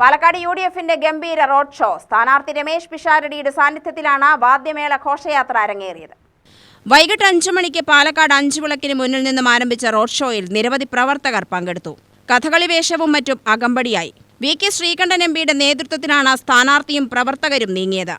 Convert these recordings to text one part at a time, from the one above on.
പാലക്കാട് UDFന്റെ ഗംഭീര road show. സ്ഥാനാർത്ഥി രമേശ് പിഷാരടിയുടെ സാന്നിധ്യത്തിലാണ് വാദ്യമേള ഘോഷയാത്ര അരങ്ങേറിയത്. വൈകിട്ട് 5 മണിക്ക് പാലക്കാട് 5 വിളക്കിന് മുന്നിൽ നിന്നും ആരംഭിച്ച റോഡ് ഷോയിൽ നിരവധി പ്രവർത്തകർ പങ്കെടുത്തു. കഥകളി വേഷവും മറ്റും അകമ്പടിയായി. VK ശ്രീകണ്ഠൻ MPയുടെ നേതൃത്വത്തിലാണ് സ്ഥാനാർത്ഥിയും പ്രവർത്തകരും നീങ്ങിയത്.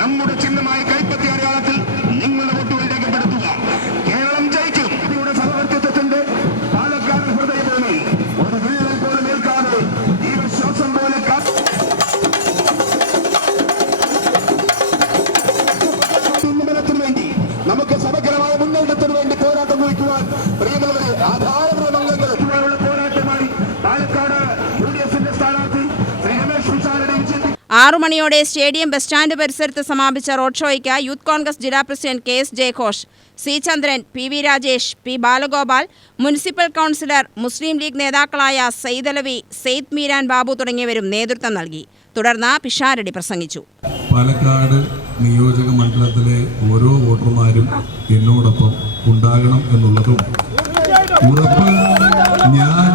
നമ്മുടെ ചിഹ്നമായ കൈപ്പത്തി അടയാളത്തിൽ നിങ്ങളുടെ വോട്ടുകൾ രേഖപ്പെടുത്തുക. കേരളം ജയിക്കും. ഇവിടെ സഹവർത്തിത്വത്തിന്റെ പാലക്കാട് ഹൃദയഭൂമി ഒരു വിള്ളൽ പോലും ഏൽക്കാതെ ഈ വിശ്വാസം പോലെ ഉന്നമനത്തിനു വേണ്ടി നമുക്ക് സമഗ്രമായ മുന്നേറ്റത്തിനു വേണ്ടി പോരാട്ടം നയിക്കുവാൻ പ്രിയമുള്ളവരെ ആധാരമുള്ള അംഗങ്ങൾ പോരാട്ടമായി പാലക്കാട് UDFന്റെ സ്ഥാനാർത്ഥി ശ്രീ രമേശ് പിഷാരടി 6 മണിയോടെ സ്റ്റേഡിയം ബസ് സ്റ്റാൻഡ് പരിസരത്ത് സമാപിച്ച റോഡ് ഷോയ്ക്ക് യൂത്ത് കോൺഗ്രസ് ജില്ലാ പ്രസിഡന്റ് KS ജയഘോഷ്, C ചന്ദ്രൻ, PV Rajesh, P Balagopal, municipal councillor, മുസ്ലിം ലീഗ് നേതാക്കളായ സയ്യിദ് അലവി, സെയ്ദ് മീരാൻ ബാബു തുടങ്ങിയവരും നേതൃത്വം നൽകി. തുടർന്ന് പിഷാരടി പ്രസംഗിച്ചു. പാലക്കാട് നിയോജക മണ്ഡലത്തിലെ ഓരോ വോട്ടർമാരും എന്നോടൊപ്പം ഉണ്ടാകണം എന്നുള്ളതും ഉറപ്പ് ഞാൻ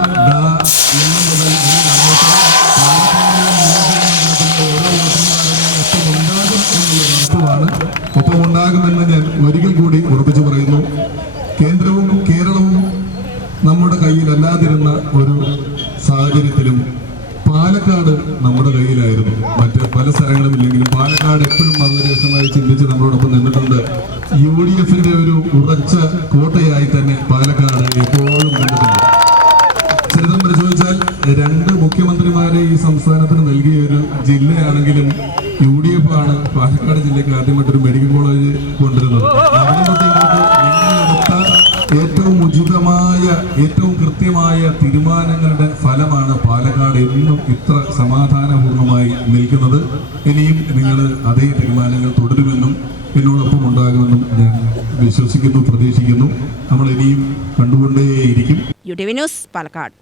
ഒപ്പമുണ്ടാകുമെന്ന് ഞാൻ ഒരിക്കൽ കൂടി ഉറപ്പിച്ചു പറയുന്നു. കേന്ദ്രവും കേരളവും നമ്മുടെ കയ്യിലല്ലാതിരുന്ന ഒരു സാഹചര്യത്തിലും പാലക്കാട് നമ്മുടെ കയ്യിലായിരുന്നു. മറ്റ് പല സ്ഥലങ്ങളുമില്ലെങ്കിലും പാലക്കാട് എപ്പോഴും വളരെ വ്യക്തമായി ചിന്തിച്ച് നമ്മളോടൊപ്പം നിന്നിട്ടുണ്ട്. UDFന്റെ ഒരു ഉറച്ച കോട്ടയായി തന്നെ പാലക്കാട് എപ്പോഴും നിന്നിട്ടുണ്ട്. ചരിത്രം പരിശോധിച്ചാൽ 2 മുഖ്യമന്ത്രിമാരെ ഈ സംസ്ഥാനത്തിന് നൽകിയ ഒരു ജില്ലയാണെങ്കിലും UDF ആണ് പാലക്കാട് ജില്ലയ്ക്ക് ആദ്യമായിട്ടൊരു മെഡിക്കൽ കോളേജ് കൊണ്ടുവരുന്നത്. ഏറ്റവും ഉചിതമായ ഏറ്റവും കൃത്യമായ തീരുമാനങ്ങളുടെ ഫലമാണ് പാലക്കാട് എന്നും ഇത്ര സമാധാനപൂർണമായി നിൽക്കുന്നത്. ഇനിയും നിങ്ങൾ അതേ തീരുമാനങ്ങൾ തുടരുമെന്നും എന്നോടൊപ്പം ഉണ്ടാകുമെന്നും ഞാൻ വിശ്വസിക്കുന്നു, പ്രതീക്ഷിക്കുന്നു. നമ്മൾ ഇനിയും കണ്ടുകൊണ്ടേയിരിക്കും. UTV news, Palakkad.